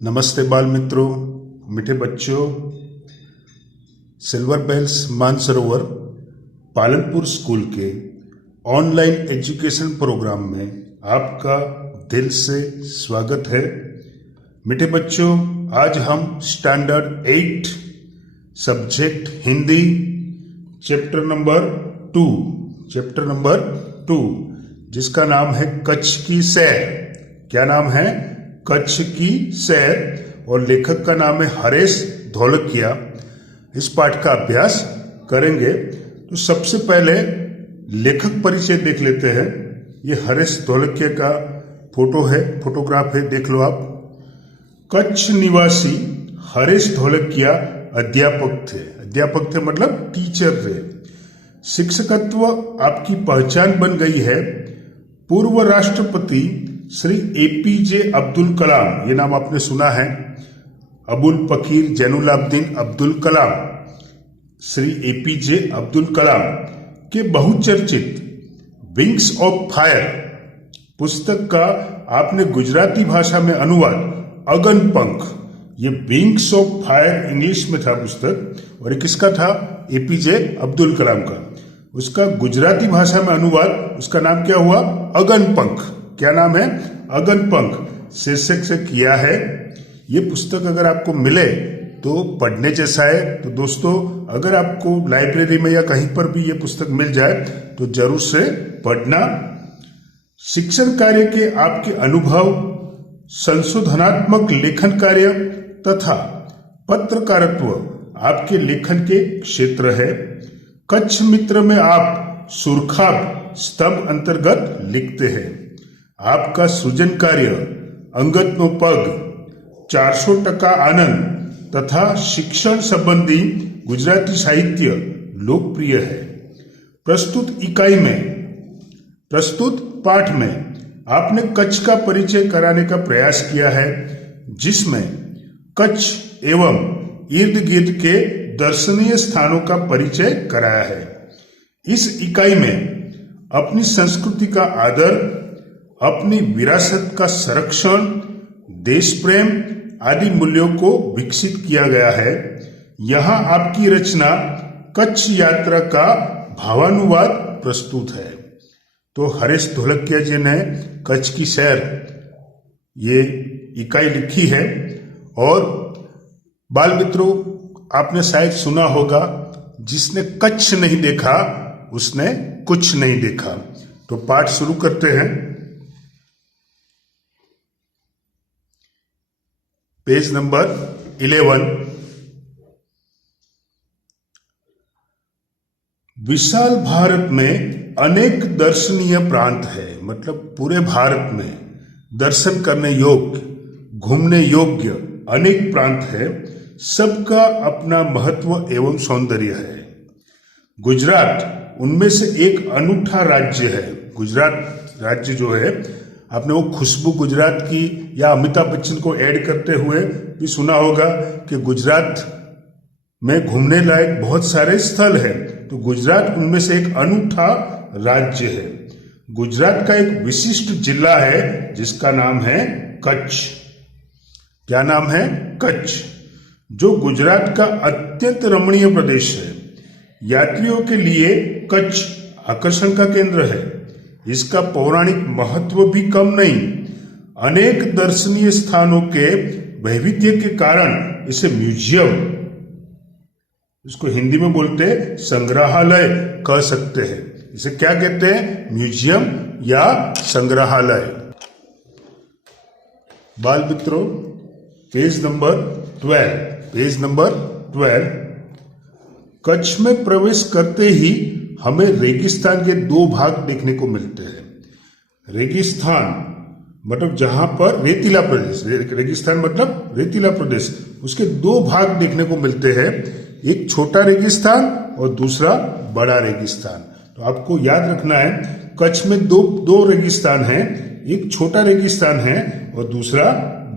नमस्ते बाल मित्रों, मीठे बच्चों। Silver bells Mansarovar Palanpur school के ऑनलाइन एजुकेशन प्रोग्राम में आपका दिल से स्वागत है। मीठे बच्चों, आज हम standard 8 subject Hindi chapter number 2 जिसका नाम है कच्छ की सैर। क्या नाम है? कच्छ की सैर। और लेखक का नाम है हरेश धोलकिया। इस पाठ का अभ्यास करेंगे। तो सबसे पहले लेखक परिचय देख लेते हैं। ये हरेश धोलकिया का फोटोग्राफ है, देख लो आप। कच्छ निवासी हरेश धोलकिया अध्यापक थे मतलब टीचर थे। शिक्षकत्व आपकी पहचान बन गई है। पूर्व राष्ट्रपति श्री एपीजे अब्दुल कलाम, ये नाम आपने सुना है। अबुल फकीर जैनुलाब्दीन अब्दुल कलाम, श्री एपीजे अब्दुल कलाम के बहुचर्चित विंग्स ऑफ फायर पुस्तक का आपने गुजराती भाषा में अनुवाद अगन पंख, ये विंग्स ऑफ फायर इंग्लिश में था पुस्तक, और ये किसका था? एपीजे अब्दुल कलाम का। उसका गुजराती भाषा में अनुवाद, उसका नाम क्या हुआ? अगन पंख। क्या नाम है? अगन पंख शीर्षक से किया है। ये पुस्तक अगर आपको मिले तो पढ़ने जैसा है। तो दोस्तों, अगर आपको लाइब्रेरी में या कहीं पर भी ये पुस्तक मिल जाए तो जरूर से पढ़ना। शिक्षण कार्य के आपके अनुभव, संशोधनात्मक लेखन कार्य तथा पत्रकारित्व आपके लेखन के क्षेत्र है। कच्छ मित्र में आप सुरखाब स्तंभ अंतर्गत लिखते हैं। आपका सृजन कार्य अंगतनो पग, 400% आनंद तथा शिक्षण संबंधी गुजराती साहित्य लोकप्रिय है। प्रस्तुत पाठ में आपने कच्छ का परिचय कराने का प्रयास किया है, जिसमें कच्छ एवं इर्द गिर्द के दर्शनीय स्थानों का परिचय कराया है। इस इकाई में अपनी संस्कृति का आदर, अपनी विरासत का संरक्षण, देश प्रेम आदि मूल्यों को विकसित किया गया है। यहाँ आपकी रचना कच्छ यात्रा का भावानुवाद प्रस्तुत है। तो हरेश धोलकिया जी ने कच्छ की सैर ये इकाई लिखी है। और बाल मित्रों, आपने शायद सुना होगा, जिसने कच्छ नहीं देखा उसने कुछ नहीं देखा। तो पाठ शुरू करते हैं। Page number 11। विशाल भारत में अनेक दर्शनीय प्रांत है, मतलब पूरे भारत में दर्शन करने योग्य, घूमने योग्य अनेक प्रांत है। सबका अपना महत्व एवं सौंदर्य है। गुजरात उनमें से एक अनूठा राज्य है। गुजरात राज्य जो है, आपने वो खुशबू गुजरात की या अमिताभ बच्चन को ऐड करते हुए भी सुना होगा कि गुजरात में घूमने लायक बहुत सारे स्थल हैं। तो गुजरात उनमें से एक अनूठा राज्य है। गुजरात का एक विशिष्ट जिला है जिसका नाम है कच्छ। क्या नाम है? कच्छ, जो गुजरात का अत्यंत रमणीय प्रदेश है। यात्रियों के लिए कच्छ आकर्षण का केंद्र है। इसका पौराणिक महत्व भी कम नहीं। अनेक दर्शनीय स्थानों के वैविध्य के कारण इसे म्यूजियम, इसको हिंदी में बोलते हैं संग्रहालय कह सकते हैं। इसे क्या कहते हैं? म्यूजियम या संग्रहालय। बाल मित्रों, पेज नंबर 12। कच्छ में प्रवेश करते ही हमें रेगिस्तान के 2 भाग देखने को मिलते हैं। रेगिस्तान मतलब जहां पर रेतीला प्रदेश, रेगिस्तान मतलब रेतीला प्रदेश, उसके 2 भाग देखने को मिलते हैं। एक छोटा रेगिस्तान और दूसरा बड़ा रेगिस्तान। तो आपको याद रखना है, कच्छ में दो रेगिस्तान हैं। एक छोटा रेगिस्तान है और दूसरा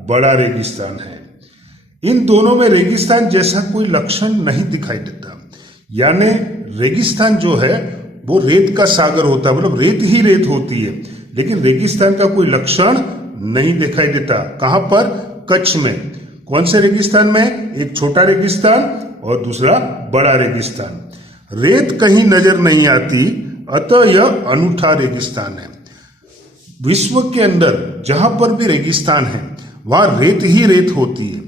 बड़ा रेगिस्तान है। इन दोनों में रेगिस्तान जैसा कोई लक्षण नहीं दिखाई देता। यानी रेगिस्तान जो है वो रेत का सागर होता है, मतलब रेत ही रेत होती है, लेकिन रेगिस्तान का कोई लक्षण नहीं दिखाई देता। कहां पर? कच्छ में। कौन से रेगिस्तान में? एक छोटा रेगिस्तान और दूसरा बड़ा रेगिस्तान। रेत कहीं नजर नहीं आती, अतः यह अनूठा रेगिस्तान है। विश्व के अंदर जहां पर भी रेगिस्तान है वहां रेत ही रेत होती है,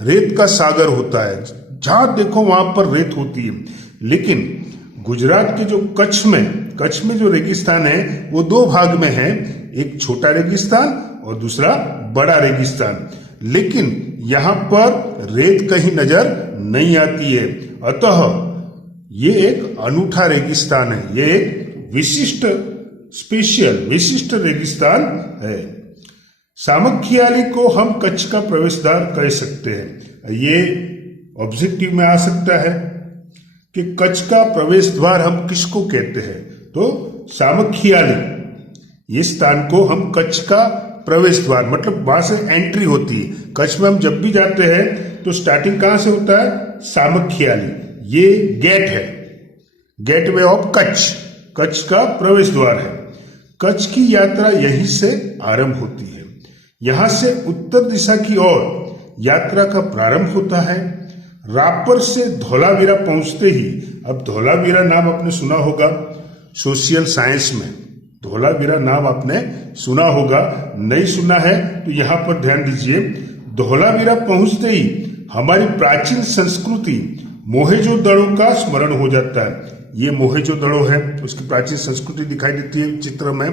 रेत का सागर होता है, जहां देखो वहां पर रेत होती है। लेकिन गुजरात के जो कच्छ में जो रेगिस्तान है वो दो भाग में है, एक छोटा रेगिस्तान और दूसरा बड़ा रेगिस्तान। लेकिन यहां पर रेत कहीं नजर नहीं आती है, अतः ये एक अनूठा रेगिस्तान है, ये एक विशिष्ट रेगिस्तान है। सामखियाली को हम कच्छ का प्रवेश द्वार कह सकते हैं। ये ऑब्जेक्टिव में आ सकता है कि कच्छ का प्रवेश द्वार हम किसको कहते हैं, तो सामखियाली ये स्थान को हम कच्छ का प्रवेश द्वार, मतलब वहां से एंट्री होती है। कच्छ में हम जब भी जाते हैं तो स्टार्टिंग कहां से होता है? सामखियाली। ये गेट है, गेटवे ऑफ कच्छ, कच्छ का प्रवेश द्वार है। कच्छ की यात्रा यहीं से आरंभ होती है। यहां से उत्तर दिशा की ओर यात्रा का प्रारंभ होता है। रापर से धौलावीरा पहुंचते ही, अब धौलावीरा नाम आपने सुना होगा सोशल साइंस में, धौलावीरा नाम आपने सुना होगा, नहीं सुना है तो यहां पर ध्यान दीजिए। धौलावीरा पहुंचते ही हमारी प्राचीन संस्कृति मोहेंजोदड़ो का स्मरण हो जाता है। ये मोहेंजोदड़ो है, उसकी प्राचीन संस्कृति दिखाई देती है चित्र में।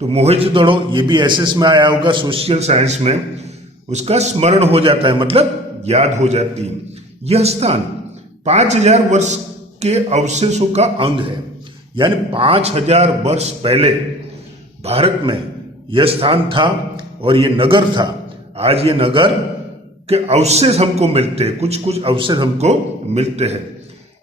तो मोहेंजोदड़ो ये भी एसएस में आया होगा सोशल साइंस में, उसका स्मरण हो जाता है, मतलब याद हो जाती है। यह स्थान 5000 वर्ष के अवशेषों का अंग है, यानी 5000 वर्ष पहले भारत में यह स्थान था और ये नगर था। आज ये नगर के अवशेष हमको मिलते हैं, कुछ कुछ अवशेष हमको मिलते हैं।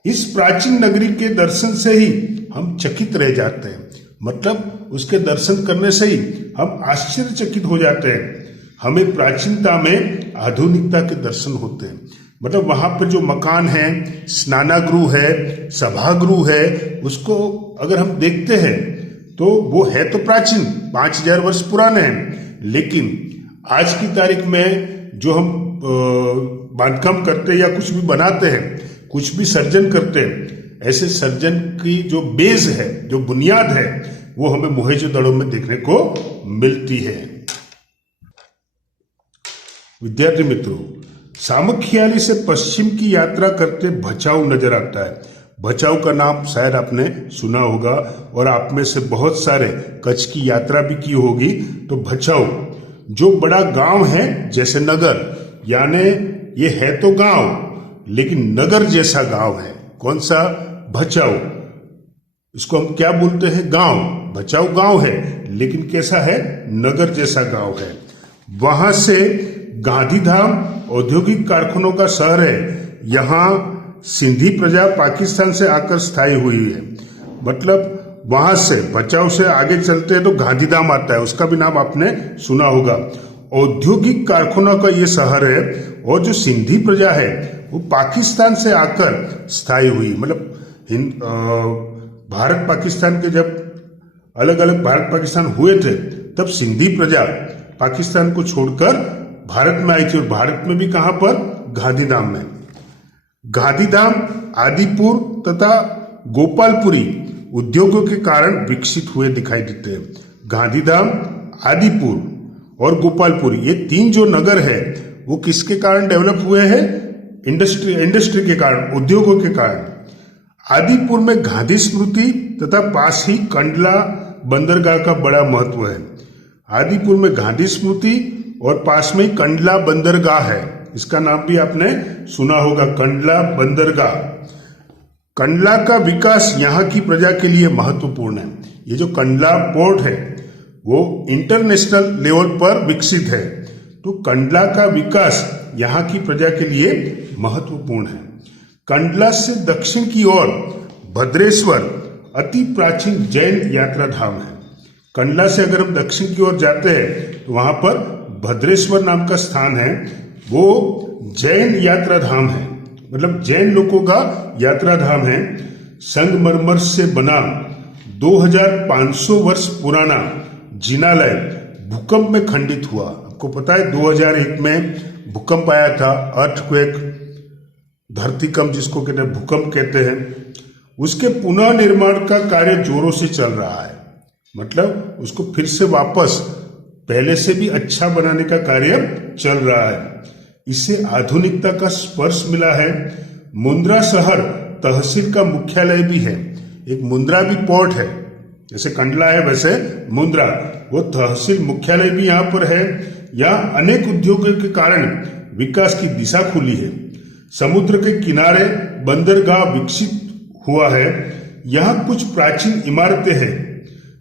इस प्राचीन नगरी के दर्शन से ही हम चकित रह जाते हैं, मतलब उसके दर्शन करने से ही हम आश्चर्यचकित हो जाते हैं। हमें प्राचीनता में आधुनिकता के दर्शन होते हैं, मतलब वहां पर जो मकान है, स्नानागृह है, सभागृह है, उसको अगर हम देखते हैं तो वो है तो प्राचीन, 5000 वर्ष पुराने हैं। लेकिन आज की तारीख में जो हम बांधकाम करते हैं या कुछ भी बनाते हैं, कुछ भी सर्जन करते हैं, ऐसे सर्जन की जो बेस है, जो बुनियाद है, वो हमें मोहेंजोदड़ो में देखने को मिलती है। विद्यार्थी मित्रों, सामखियाली से पश्चिम की यात्रा करते भचाऊ नजर आता है। भचाऊ का नाम शायद आपने सुना होगा और आप में से बहुत सारे कच्छ की यात्रा भी की होगी। तो भचाऊ जो बड़ा गांव है, जैसे नगर, यानी ये है तो गांव लेकिन नगर जैसा गांव है। कौन सा? भचाऊ। इसको हम क्या बोलते हैं? गांव। भचाऊ गांव है लेकिन कैसा है? नगर जैसा गांव है। वहां से गांधीधाम औद्योगिक कारखानों का शहर है। यहाँ सिंधी प्रजा पाकिस्तान से आकर स्थायी हुई है। मतलब वहां से भचाऊ से आगे चलते हैं तो गांधीधाम आता है, उसका भी नाम आपने सुना होगा। औद्योगिक कारखानों का ये शहर है और जो सिंधी प्रजा है वो पाकिस्तान से आकर स्थायी हुई। मतलब भारत पाकिस्तान के जब अलग अलग भारत पाकिस्तान हुए थे तब सिंधी प्रजा पाकिस्तान को छोड़कर भारत में आई थी, और भारत में भी कहां पर? गांधीधाम में। गांधीधाम आदिपुर तथा गोपालपुरी उद्योगों के कारण विकसित हुए दिखाई देते हैं। गांधीधाम, आदिपुर और गोपालपुरी, ये तीन जो नगर है वो किसके कारण डेवलप हुए हैं? इंडस्ट्री के कारण, उद्योगों के कारण। आदिपुर में गांधी स्मृति तथा पास ही कंडला बंदरगाह का बड़ा महत्व है। आदिपुर में गांधी स्मृति और पास में ही कंडला बंदरगाह है, इसका नाम भी आपने सुना होगा, कंडला बंदरगाह। कंडला का विकास यहाँ की प्रजा के लिए महत्वपूर्ण है। ये जो कंडला पोर्ट है वो इंटरनेशनल लेवल पर विकसित है, तो कंडला का विकास यहाँ की प्रजा के लिए महत्वपूर्ण है। कंडला से दक्षिण की ओर भद्रेश्वर अति प्राचीन जैन यात्रा धाम है। कंडला से अगर हम दक्षिण की ओर जाते हैं तो वहां पर भद्रेश्वर नाम का स्थान है, वो जैन यात्रा धाम है, मतलब जैन लोगों का यात्रा धाम है। संगमरमर से बना 2500 वर्ष पुराना जिनालय भूकंप में खंडित हुआ। आपको पता है 2001 में भूकंप आया था, अर्थक्वेक, धरतीकंप जिसको कहते हैं, भूकंप कहते हैं। उसके पुनः निर्माण का कार्य जोरों से चल रहा है, मतलब उसको फिर से वापस पहले से भी अच्छा बनाने का कार्य चल रहा है। इससे आधुनिकता का स्पर्श मिला है। मुंद्रा शहर तहसील का मुख्यालय भी है। एक मुंद्रा भी पोर्ट है, जैसे कंडला है वैसे मुंद्रा, वो तहसील मुख्यालय भी यहाँ पर है। यहाँ अनेक उद्योगों के कारण विकास की दिशा खुली है। समुद्र के किनारे बंदरगाह विकसित हुआ है। यहाँ कुछ प्राचीन इमारतें हैं।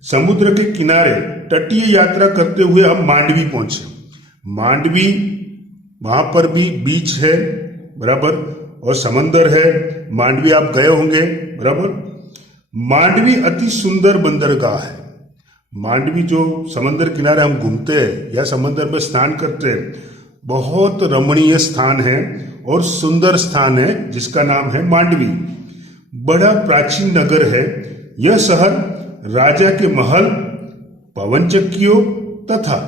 समुद्र के किनारे तटीय यात्रा करते हुए हम मांडवी पहुंचे। मांडवी, वहां पर भी बीच है, बराबर, और समंदर है। मांडवी आप गए होंगे, बराबर। मांडवी अति सुंदर बंदरगाह है। मांडवी जो समंदर किनारे हम घूमते हैं या समंदर में स्नान करते हैं, बहुत रमणीय स्थान है और सुंदर स्थान है जिसका नाम है मांडवी। बड़ा प्राचीन नगर है। यह शहर राजा के महल, पवन चक्कियों तथा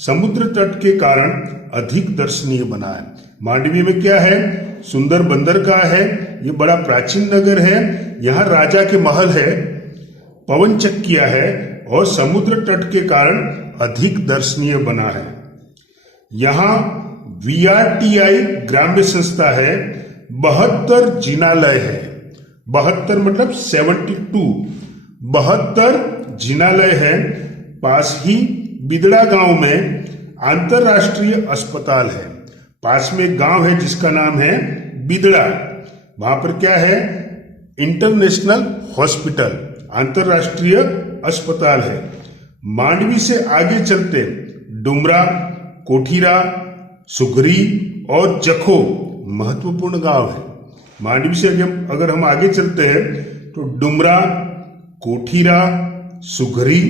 समुद्र तट के कारण अधिक दर्शनीय बना है। मांडवी में क्या है? सुंदर बंदरगाह है, ये बड़ा प्राचीन नगर है, यहाँ राजा के महल है, पवन चक्किया है और समुद्र तट के कारण अधिक दर्शनीय बना है। यहाँ VRTI ग्राम्य संस्था है। 72 जिनालय है। 72 मतलब 72, 72 जिनालय है। पास ही बिदड़ा गांव में अंतरराष्ट्रीय अस्पताल है। पास में एक गांव है जिसका नाम है बिदड़ा, वहां पर क्या है? इंटरनेशनल हॉस्पिटल, अंतरराष्ट्रीय अस्पताल है। मांडवी से आगे चलते डुमरा, कोठीरा, सुगरी और जखो महत्वपूर्ण गांव है। मांडवी से अगर हम आगे चलते हैं तो डुमरा, कोठीरा, सुगरी,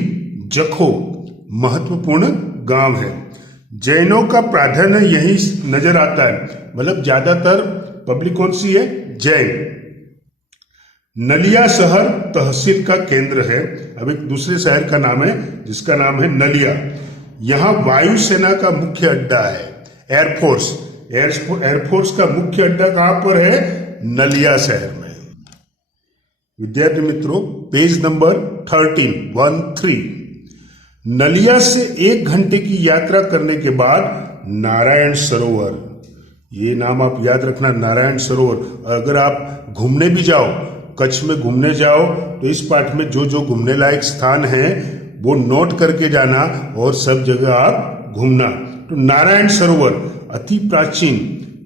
जखो महत्वपूर्ण गांव है। जैनों का प्राधान्य यही नजर आता है, मतलब ज्यादातर पब्लिक कौन सी है? जैन। नलिया शहर तहसील का केंद्र है। अब एक दूसरे शहर का नाम है जिसका नाम है नलिया। यहाँ वायुसेना का मुख्य अड्डा है, एयरफोर्स। एयरफोर्स का मुख्य अड्डा कहां पर है? नलिया शहर में। विद्यार्थी मित्रों, पेज नंबर 13 नलिया से 1 घंटे की यात्रा करने के बाद नारायण सरोवर, ये नाम आप याद रखना, नारायण सरोवर। अगर आप घूमने भी जाओ, कच्छ में घूमने जाओ, तो इस पाठ में जो जो घूमने लायक स्थान है वो नोट करके जाना और सब जगह आप घूमना। तो नारायण सरोवर अति प्राचीन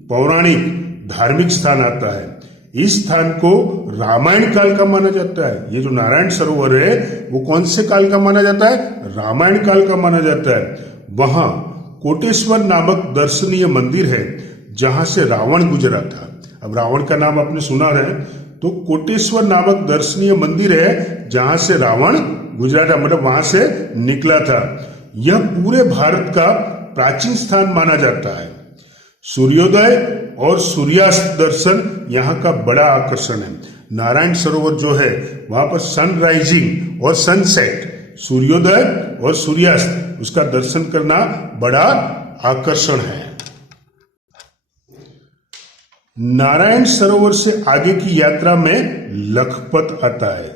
पौराणिक धार्मिक स्थान आता है। इस स्थान को रामायण काल का माना जाता है। ये जो नारायण सरोवर है वो कौन से काल का माना जाता है? रामायण काल का माना जाता है। वहां कोटेश्वर नामक दर्शनीय मंदिर है जहां से रावण गुजरा था। अब रावण का नाम आपने सुना है, तो कोटेश्वर नामक दर्शनीय मंदिर है जहां से रावण गुजरा था, मतलब वहां से निकला था। यह पूरे भारत का प्राचीन स्थान माना जाता है। सूर्योदय और सूर्यास्त दर्शन यहाँ का बड़ा आकर्षण है। नारायण सरोवर जो है वहां पर सनराइजिंग और सनसेट, सूर्योदय और सूर्यास्त, उसका दर्शन करना बड़ा आकर्षण है। नारायण सरोवर से आगे की यात्रा में लखपत आता है।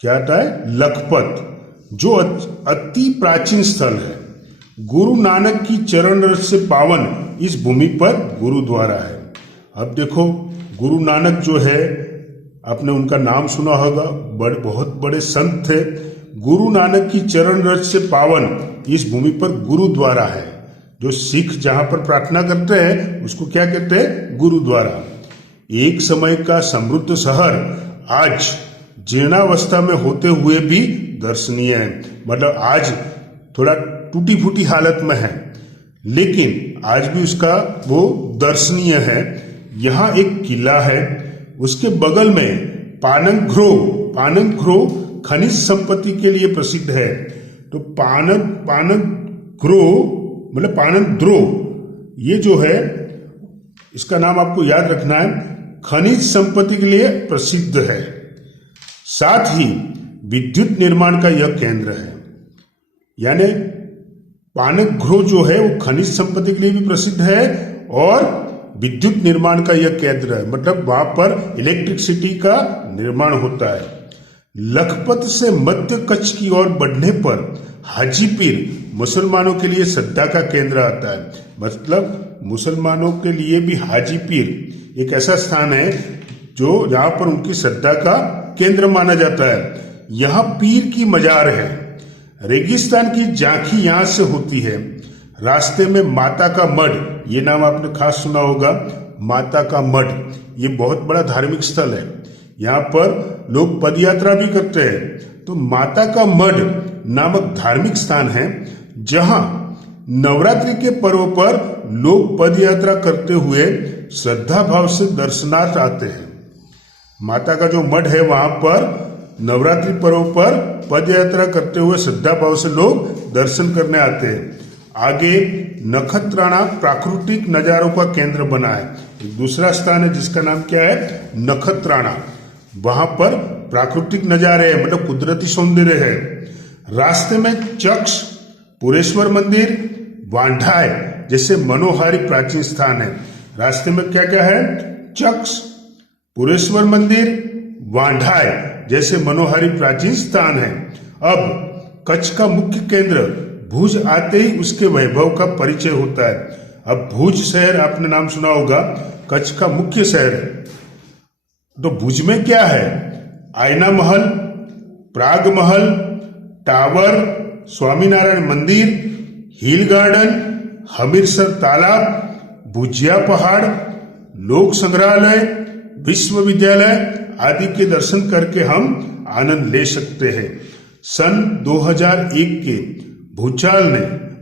क्या आता है? लखपत, जो अति प्राचीन स्थल है। गुरु नानक की चरण रज से पावन इस भूमि पर गुरुद्वारा है। अब देखो, गुरु नानक जो है, आपने उनका नाम सुना होगा, बहुत बड़े संत थे। गुरु नानक की चरण रज से पावन इस भूमि पर गुरुद्वारा है। जो सिख जहां पर प्रार्थना करते हैं उसको क्या कहते हैं? गुरुद्वारा। एक समय का समृद्ध शहर आज जीर्णावस्था में होते हुए भी दर्शनीय है। मतलब आज थोड़ा टूटी फूटी हालत में है, लेकिन आज भी उसका वो दर्शनीय है। यहाँ एक किला है, उसके बगल में पानंग खनिज संपत्ति के लिए प्रसिद्ध है। तो पानंद्रो, ये जो है इसका नाम आपको याद रखना है, खनिज संपत्ति के लिए प्रसिद्ध है। साथ ही विद्युत निर्माण का यह केंद्र है। यानी पानक घ्रो जो है वो खनिज संपत्ति के लिए भी प्रसिद्ध है और विद्युत निर्माण का यह केंद्र है, मतलब वहां पर इलेक्ट्रिसिटी का निर्माण होता है। लखपत से मध्य कच्छ की ओर बढ़ने पर हाजीपीर मुसलमानों के लिए श्रद्धा का केंद्र आता है, मतलब मुसलमानों के लिए भी हाजीपीर एक ऐसा स्थान है जो जहां पर उनकी श्रद्धा का केंद्र माना जाता है। यहाँ पीर की मजार है। रेगिस्तान की झांकी यहां से होती है। रास्ते में माता का मढ़, ये नाम आपने खास सुना होगा, माता का मढ़, ये बहुत बड़ा धार्मिक स्थल है। यहाँ पर लोग पदयात्रा भी करते हैं। तो माता का मढ़ नामक धार्मिक स्थान है जहां नवरात्रि के पर्व पर लोग पदयात्रा करते हुए श्रद्धा भाव से दर्शनार्थ आते हैं। माता का जो मठ है वहां पर नवरात्रि पर्व पर पदयात्रा करते हुए श्रद्धा भाव से लोग दर्शन करने आते हैं। आगे नखत्राणा प्राकृतिक नजारों का केंद्र बना है। एक दूसरा स्थान है जिसका नाम क्या है, नखत्राणा। वहां पर प्राकृतिक नजारे हैं, मतलब कुदरती सौंदर्य है। रास्ते में चक्ष, पुरेश्वर मंदिर, वांढाय जैसे मनोहारी प्राचीन स्थान है। रास्ते में क्या क्या है, चक्ष, पुरेश्वर मंदिर, वांढाय जैसे मनोहारी प्राचीन स्थान है। अब कच्छ का मुख्य केंद्र भुज आते ही उसके वैभव का परिचय होता है। अब भुज शहर आपने नाम सुना होगा, कच्छ का मुख्य शहर है। तो भुज में क्या है, आयना महल, प्राग महल, टावर, स्वामीनारायण मंदिर, हिल गार्डन, हमीरसर तालाब, भुजिया पहाड़, लोक संग्रहालय, विश्वविद्यालय आदि के दर्शन करके हम आनंद ले सकते हैं। सन 2001 के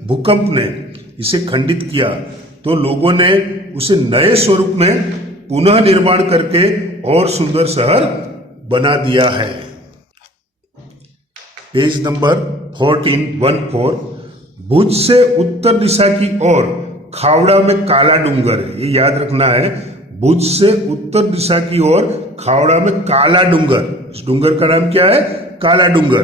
भूकंप ने इसे खंडित किया, तो लोगों ने उसे नए स्वरूप में पुनः निर्माण करके और सुंदर शहर बना दिया है। Page number 1414। भुज से उत्तर दिशा की ओर खावड़ा में काला डूंगर है, ये याद रखना है। भुज से उत्तर दिशा की ओर खावड़ा में काला डूंगर, इस डूंगर का नाम क्या है, काला डूंगर।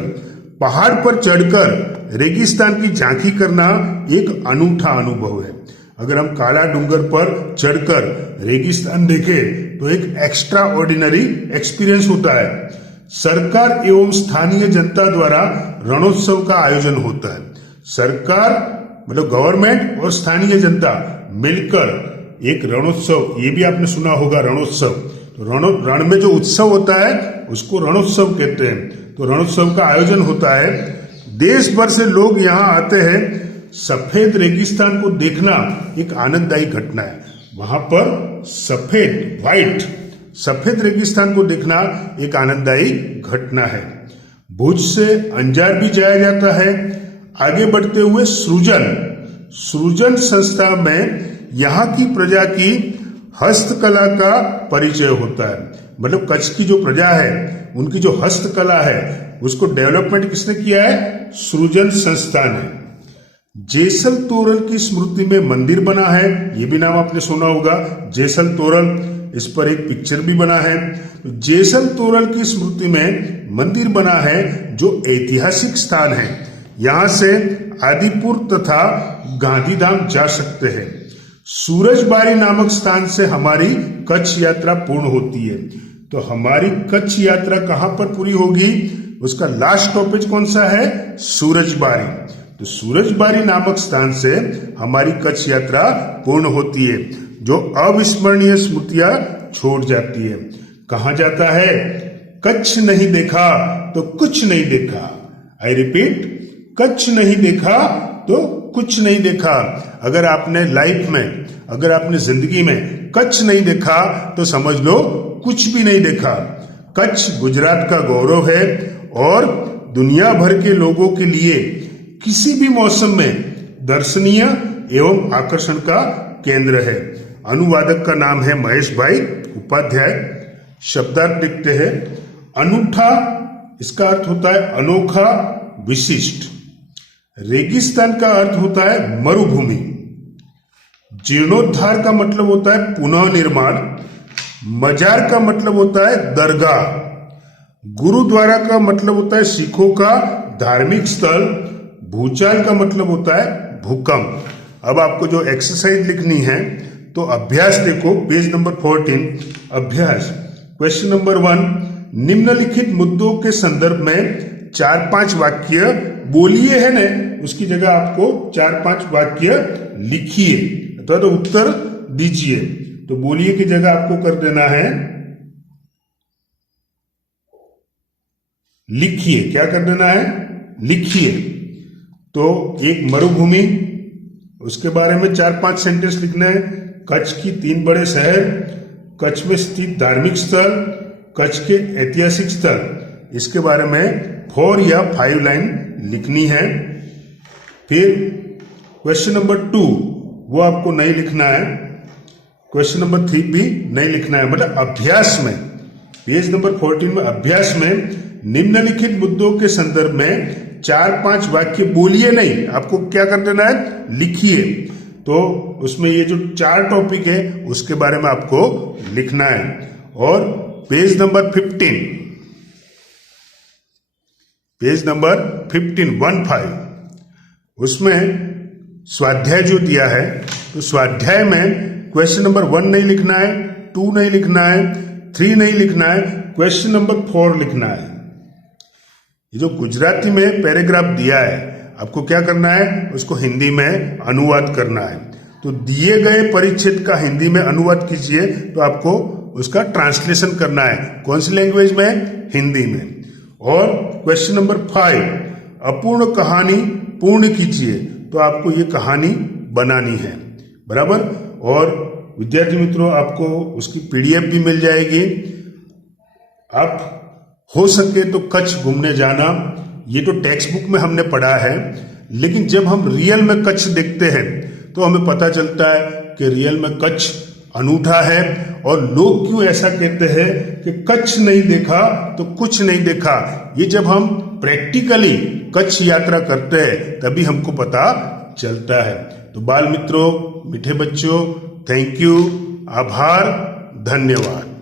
पहाड़ पर चढ़कर रेगिस्तान की झांकी करना एक अनूठा अनुभव है। अगर हम काला डूंगर पर चढ़कर रेगिस्तान देखें तो एक एक्स्ट्रा ऑर्डिनरी एक्सपीरियंस होता है। सरकार एवं स्थानीय जनता द्वारा रणोत्सव का आयोजन होता है। सरकार मतलब गवर्नमेंट और स्थानीय जनता मिलकर एक रणोत्सव, ये भी आपने सुना होगा रणोत्सव। तो रण में जो उत्सव होता है उसको रणोत्सव कहते हैं। तो रणोत्सव का आयोजन होता है। देश भर से लोग यहाँ आते हैं। सफेद रेगिस्तान को देखना एक आनंददायी घटना है। वहां पर सफेद रेगिस्तान को देखना एक आनंददायी घटना है। भुज से अंजार भी जाया जाता है। आगे बढ़ते हुए सृजन संस्था में यहाँ की प्रजा की हस्तकला का परिचय होता है। मतलब कच्छ की जो प्रजा है उनकी जो हस्तकला है उसको डेवलपमेंट किसने किया है, सृजन संस्था ने। जेसल तोरल की स्मृति में मंदिर बना है, ये भी नाम आपने सुना होगा, जेसल तोरल। इस पर एक पिक्चर भी बना है। जेसल तोरल की स्मृति में मंदिर बना है जो ऐतिहासिक स्थान है। यहां से आदिपुर तथा गांधीधाम जा सकते हैं। सूरजबारी नामक स्थान से हमारी कच्छ यात्रा पूर्ण होती है। तो हमारी कच्छ यात्रा कहां पर पूरी होगी, उसका लास्ट स्टॉपेज कौन सा है, सूरजबारी। तो सूरजबारी नामक स्थान से हमारी कच्छ यात्रा पूर्ण होती है, जो अविस्मरणीय स्मृतियां छोड़ जाती है। कहा जाता है, कच्छ नहीं देखा तो कुछ नहीं देखा। आई रिपीट, कच्छ नहीं देखा तो कुछ नहीं देखा। अगर आपने लाइफ में, अगर आपने जिंदगी में कच्छ नहीं देखा तो समझ लो कुछ भी नहीं देखा। कच्छ गुजरात का गौरव है और दुनिया भर के लोगों के लिए किसी भी मौसम में दर्शनीय एवं आकर्षण का केंद्र है। अनुवादक का नाम है महेश भाई उपाध्याय। शब्दार्थ लिखते हैं। अनूठा, इसका अर्थ होता है अनोखा, विशिष्ट। रेगिस्तान का अर्थ होता है मरुभूमि। जीर्णोद्धार का मतलब होता है पुनः निर्माण। मजार का मतलब होता है दरगाह। गुरुद्वारा का मतलब होता है सिखों का धार्मिक स्थल। भूचाल का मतलब होता है भूकंप। अब आपको जो एक्सरसाइज लिखनी है तो अभ्यास देखो, पेज नंबर 14 अभ्यास। क्वेश्चन नंबर 1, निम्नलिखित मुद्दों के संदर्भ में 4-5 वाक्य बोलिए, है ना, उसकी जगह आपको 4-5 वाक्य लिखिए अथवा तो उत्तर दीजिए। तो बोलिए की जगह आपको कर देना है लिखिए। क्या कर देना है? लिखिए। तो एक मरुभूमि, उसके बारे में 4-5 सेंटेंस लिखना है। कच्छ की 3 बड़े शहर, कच्छ में स्थित धार्मिक स्थल, कच्छ के ऐतिहासिक स्थल, इसके बारे में 4 या 5 लाइन लिखनी है। फिर क्वेश्चन नंबर 2 वो आपको नहीं लिखना है, क्वेश्चन नंबर 3 भी नहीं लिखना है। मतलब अभ्यास में, पेज नंबर 14 में अभ्यास में निम्नलिखित मुद्दों के संदर्भ में 4-5 वाक्य बोलिए नहीं, आपको क्या कर देना है? लिखिए। तो उसमें ये जो 4 टॉपिक है उसके बारे में आपको लिखना है। और पेज नंबर 15, पेज नंबर 15 उसमें स्वाध्याय जो दिया है, तो स्वाध्याय में क्वेश्चन नंबर 1 नहीं लिखना है, 2 नहीं लिखना है, 3 नहीं लिखना है, क्वेश्चन नंबर 4 लिखना है। ये जो गुजराती में पैराग्राफ दिया है, आपको क्या करना है? उसको हिंदी में अनुवाद करना है। तो दिए गए परिच्छेद का हिंदी में अनुवाद कीजिए, तो आपको उसका ट्रांसलेशन करना है। कौन सी लैंग्वेज में? हिंदी में। और क्वेश्चन नंबर 5, अपूर्ण कहानी पूर्ण कीजिए, तो आपको ये कहानी बनानी है, बराबर। और विद्यार्थी मित्रों, आपको उसकी PDF भी मिल जाएगी। आप हो सके तो कच्छ घूमने जाना, ये तो टेक्स्ट बुक में हमने पढ़ा है, लेकिन जब हम रियल में कच्छ देखते हैं तो हमें पता चलता है कि रियल में कच्छ अनूठा है। और लोग क्यों ऐसा कहते हैं कि कच्छ नहीं देखा तो कुछ नहीं देखा, ये जब हम प्रैक्टिकली कच्छ यात्रा करते हैं तभी हमको पता चलता है। तो बाल मित्रों, मीठे बच्चों, थैंक यू, आभार, धन्यवाद।